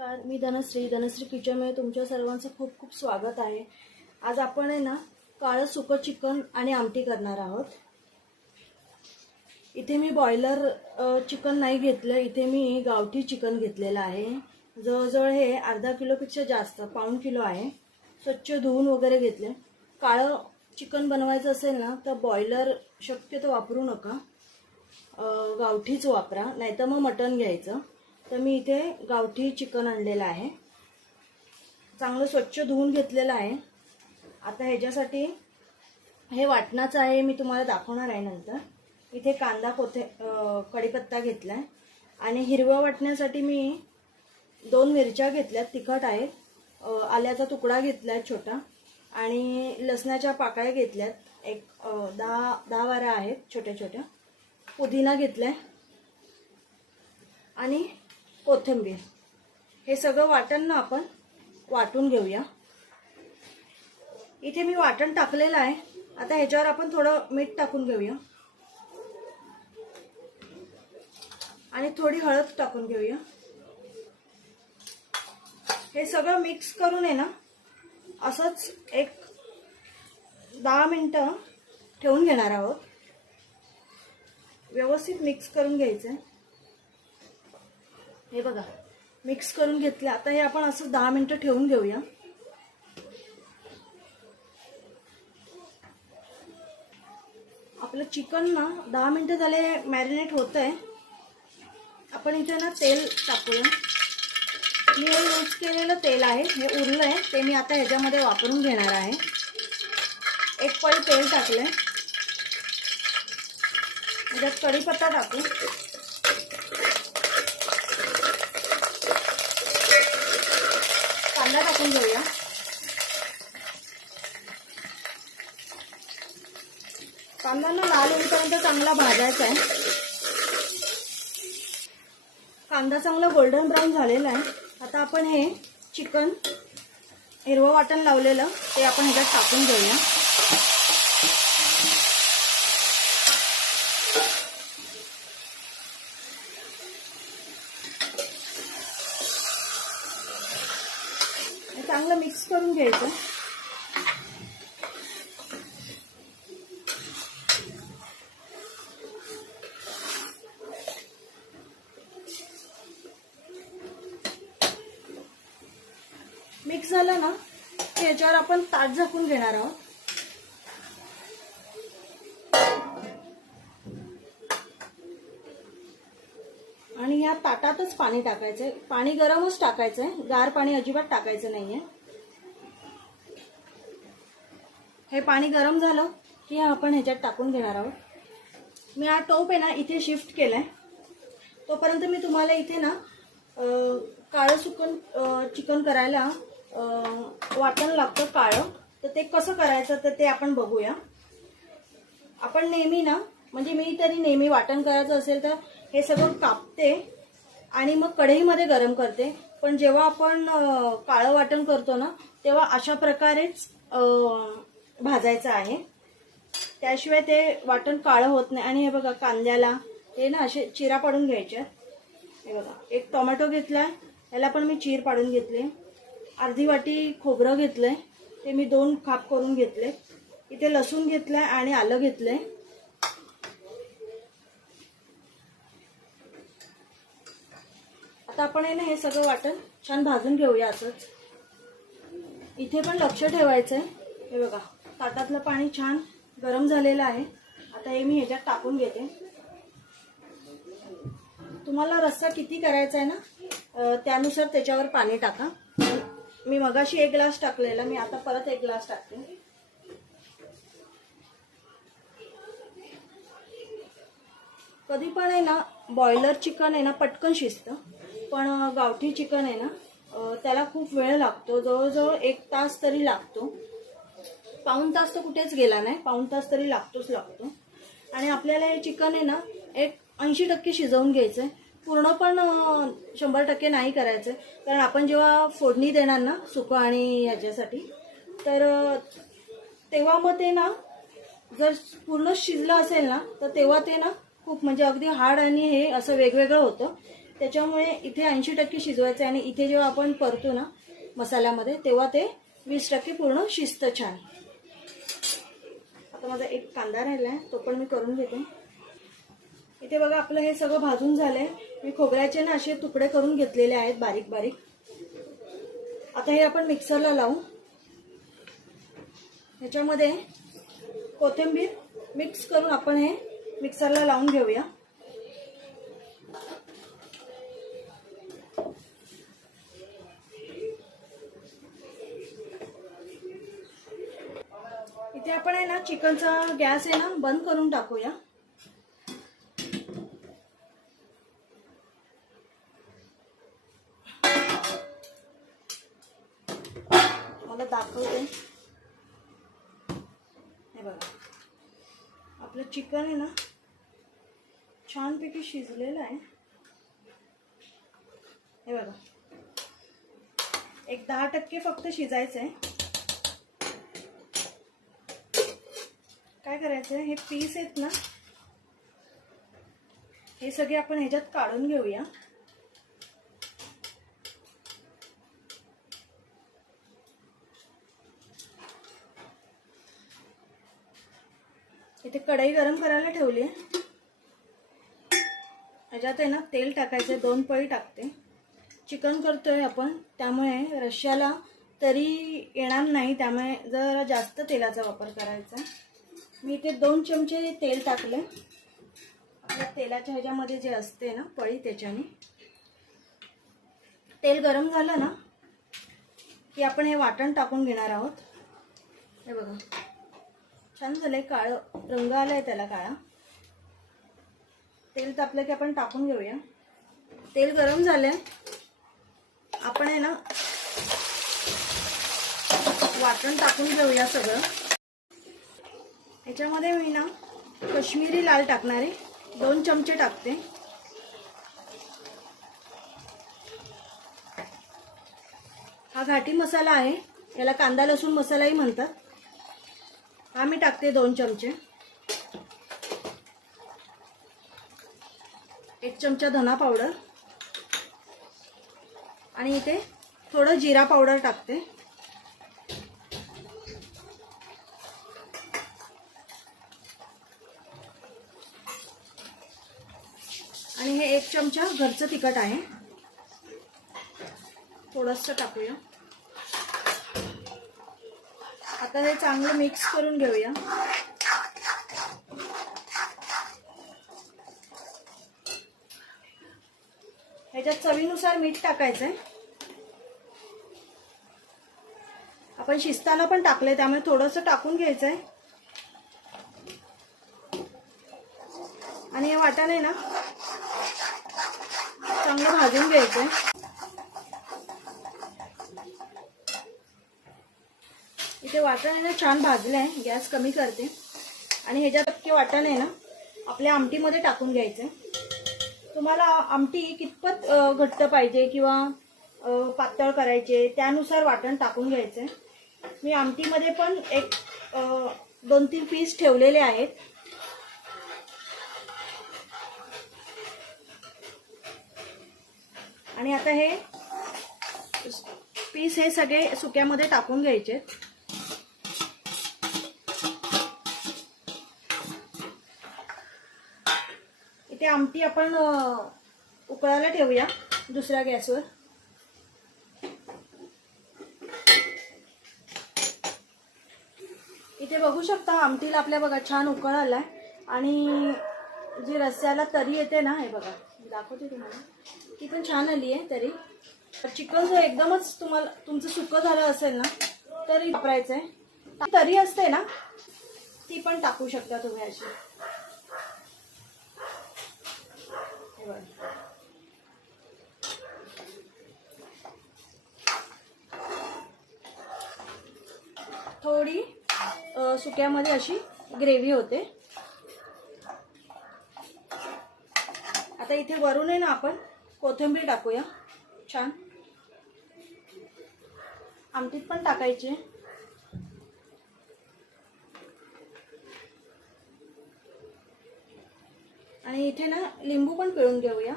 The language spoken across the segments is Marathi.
नमस्कार मी धनश्री. धनश्री किचनमध्ये तुमच्या सर्वांचं खूप खूप स्वागत आहे. आज आपण आहे ना काळं सुकं चिकन आणि आमटी करणार आहोत. इथे मी बॉयलर चिकन नाही घेतलं इथे मी गावठी चिकन घेतलेलं आहे. जवळजवळ हे अर्धा किलोपेक्षा जास्त पाऊण किलो आहे. स्वच्छ धुवून वगैरे घेतले. काळं चिकन बनवायचं असेल ना तर बॉयलर शक्यतो वापरू नका. गावठीच वापरा नाहीतर मग मटण घ्यायचं. तर मी इथे गावठी चिकन आणलेलं आहे. चांगलं स्वच्छ धुवून घेतलेलं आहे. आता ह्याच्यासाठी हे वाटणाचं आहे मी तुम्हाला दाखवणार आहे नंतर. इथे कांदा कोथे कढीपत्ता घेतला आहे आणि हिरव्या वाटण्यासाठी मी दोन मिरच्या घेतल्यात तिखट आहेत आल्याचा तुकडा घेतला आहे छोटा. आणि लसणाच्या पाकळ्या घेतल्यात. एक दहा दहा बारा आहेत छोट्या छोट्या पुदिना घेतलाय. आणि कोथिंबीर. हे सगळं वाटण ना आपण वाटून घेऊया. इथे मी वाटण टाकलेलं आहे. आता ह्याच्यावर आपण थोडं मीठ टाकून घेऊया. आणि थोडी हळद टाकून घेऊया. हे सगळं मिक्स करून आहे ना असंच एक दहा मिनटं ठेवून घेणार आहोत. व्यवस्थित मिक्स करून घ्यायचं आहे हे बघा मिक्स करून घेतलं. आता हे आपण असं दहा मिनटं ठेवून घेऊया. आपलं चिकन ना दहा मिनटं झाले मॅरिनेट होत आहे आपण इथे ना तेल टाकूया. मी हे यूज केलेलं तेल आहे हे उरलं आहे ते मी आता ह्याच्यामध्ये वापरून घेणार आहे. एक पळी तेल टाकलंय. ह्याच्यात कढीपत्ता टाकू कांदा टाकून घेऊया कांदा ना लाल होईपर्यंत चांगला भाजायचा आहे. कांदा चांगला गोल्डन ब्राऊन झालेला आहे. आता आपण हे चिकन हिरवं वाटण लावलेलं ते आपण ह्याच्यात टाकून घेऊया. चांगलं मिक्स करून घ्यायचं. मिक्स झालं ना की याच्यावर आपण ताट झाकून घेणार आहोत. आणि या ताटातच पाणी टाकायचंय. पाणी गरमच टाकायचंय. गार पाणी अजिबात टाकायचं नाहीये. हे पाणी गरम झालं की आपण ह्याच्यात टाकून घेणार आहोत. मी हा टोप आहे ना इथे शिफ्ट केलाय. तोपर्यंत मी तुम्हाला इथे ना काळं सुकन चिकन करायला वाटण लागतं काळं. तर ते कसं करायचं तर ते आपण बघूया. आपण नेहमी ना म्हणजे मी तरी नेहमी वाटण करायचं असेल तर हे सगळं कापते आणि मग कढईमध्ये गरम करते. पण जेव्हा आपण काळं वाटण करतो ना तेव्हा अशा प्रकारेच भाजायचं आहे. त्याशिवाय ते वाटण काळं होत नाही. आणि हे बघा कांद्याला हे ना असे चिरा पाडून घ्यायच्या हे बघा एक टोमॅटो घेतलाय. याला पण मी चीर पाडून घेतले. अर्धी वाटी खोबरं घेतलंय. ते मी दोन खाप करून घेतले. इथे लसूण घेतलंय आणि आलं घेतलंय. आता आपण आहे ना हे सगळं वाटण छान भाजून घेऊया असंच. इथे पण लक्ष ठेवायचं आहे हे बघा ताटातलं पाणी छान गरम झालेलं आहे. आता हे मी ह्याच्यात टाकून घेते. तुम्हाला रस्सा किती करायचा आहे ना त्यानुसार त्याच्यावर पाणी टाका. मी मगाशी एक ग्लास टाकलेला मी आता परत एक ग्लास टाकते. कधी पण आहे ना बॉयलर चिकन आहे ना पटकन शिजतं. पण गावठी चिकन आहे ना त्याला खूप वेळ लागतो. जवळजवळ एक तास तरी लागतो. पाऊण तास तर कुठेच गेला नाही पाऊण तास तरी लागतोच लागतो. आणि आपल्याला हे चिकन आहे ना एक ऐंशी टक्के शिजवून घ्यायचं आहे पूर्ण पण शंभर टक्के नाही करायचं. कारण आपण जेव्हा फोडणी देणार ना सुकं आणि ह्याच्यासाठी तर तेव्हा मग ते ना जर पूर्ण शिजलं असेल ना तर तेव्हा ते ना खूप म्हणजे अगदी हार्ड आणि हे असं वेगवेगळं होतं. त्याच्यामुळे इथे ऐंशी टक्के शिजवायचं आहे आणि इथे जेव्हा आपण परतो ना मसाल्यामध्ये तेव्हा ते वीस टक्के पूर्ण शिजतं छान. आता माझा एक कांदा राहिला आहे तो पण मी करून घेते. इथे बघा आपलं हे सगळं भाजून झालंय. मी खोबऱ्याचे ना असे तुकडे करून घेतलेले आहेत बारीक बारीक. आता हे आपण मिक्सरला लावू. ह्याच्यामध्ये कोथिंबीर मिक्स करून आपण हे मिक्सरला लावून घेऊया. इथे आपण आहे ना चिकनचा गॅस आहे ना बंद करून टाकूया मला दाखवते हे बघा आपलं चिकन आहे ना छानपैकी शिजलेलं आहे. हे बघा. एक दहा टक्के फक्त शिजायचं आहे काय करायचं आहे हे पीस आहेत ना हे सगळे आपण ह्याच्यात काढून घेऊया. इथे कढई गरम करायला ठेवली आहे. ह्याच्यात आहे ना तेल टाकायचं दोन पळी टाकते. चिकन करतोय आपण त्यामुळे रश्याला तरी येणार नाही त्यामुळे जरा जास्त तेलाचा वापर करायचा मी इथे दोन चमचे तेल टाकले. आपल्या तेलाच्या ह्याच्यामध्ये जे असते ना पळी त्याच्याने. तेल गरम झालं ना की आपण हे वाटण टाकून घेणार आहोत. हे बघा. छान झालंय काळं रंग आलाय त्याला काळा. तेल तापलं की आपण टाकून घेऊया. तेल गरम झालंय. आपण आहे ना वाटण टाकून घेऊया सगळं. ह्याच्यामध्ये मी ना कश्मीरी लाल टाकणार आहे. दोन चमचे टाकते. हा घाटी मसाला आहे. याला कांदा लसूण मसालाही म्हणतात. आम्ही टाकते दोन चमचे. एक चमचा धना पावडर. आणि इथे थोडं जिरा पावडर टाकते. आणि हे एक चमचा घरचं तिखट आहे. थोडंसं टाकूया. आता हे चांगलं मिक्स करून घेऊया. ह्याच्यात चवीनुसार मीठ टाकायचं आहे आपण शिजताना पण टाकलंय त्यामुळे थोडंसं टाकून घ्यायचं आहे आणि हे वाटाणे ना चांगलं भाजून घ्यायचं आहे इथे वाटाणे ना छान भाजलंय गॅस कमी करते. आणि ह्याच्या टक्के वाटाणे ना आपल्या आमटीमध्ये टाकून घ्यायचे. तुम्हाला आमटी कितपत घट्ट पाहिजे किंवा पातळ करायचे त्यानुसार वाटण टाकून घ्यायचे. मी आमटीमध्ये पण एक दोन तीन पीस ठेवलेले आहेत. आणि आता हे पीस हे सगळे सुक्यामध्ये टाकून घ्यायचे. आमटी आपण उकळायला ठेवूया दुसऱ्या गॅसवर. इथे बघू शकता आमटीला आपल्या बघा छान उकळ आलाय. आणि जी रस्स्याला तरी येते ना हे बघा दाखवते तुम्हाला. ती पण छान आली आहे तरी. चिकन जर एकदमच तुम्हाला तुमचं सुकं झालं असेल ना तरी वापरायचं आहे तरी असते ना ती पण टाकू शकता तुम्ही अशी हे बघा. थोडी सुक्यामध्ये अशी ग्रेव्ही होते. आता इथे वरून आहे ना आपण कोथिंबीर टाकूया. छान. आमटीत पण टाकायची आणि इथे ना लिंबू पण पिळून घेऊया.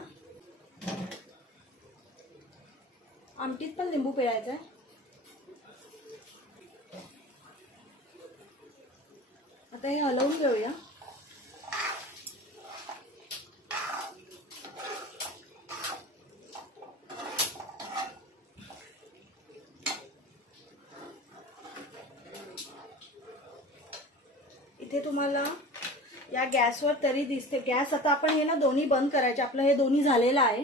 आमटीत पण लिंबू पिळायचा आहे आता हे हलवून घेऊया. इथे तुम्हाला गॅसवर तरी दिसते. गॅस आता आपण हे ना दोन्ही बंद करायचे. आपलं हे दोन्ही झालेलं आहे.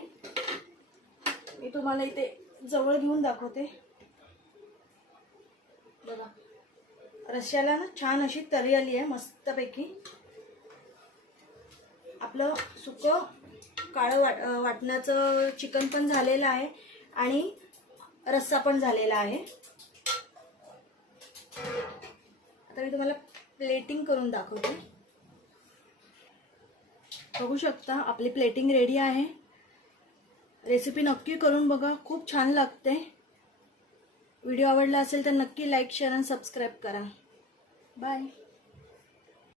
मी तुम्हाला इथे जवळ घेऊन दाखवते. बघा. रश्याला ना छान अशी तरी आली आहे मस्तपैकी. आपलं सुकं काळं वाट वाटण्याचं चिकन पण झालेलं आहे आणि रस्सा पण झालेला आहे. आता मी तुम्हाला प्लेटिंग करून दाखवते. बघू शकता आपली प्लेटिंग रेडी आहे. रेसिपी नक्की करून बघा खूप छान लागते. व्हिडिओ आवडला असेल तर नक्की लाईक शेअर आणि सबस्क्राईब करा. बाय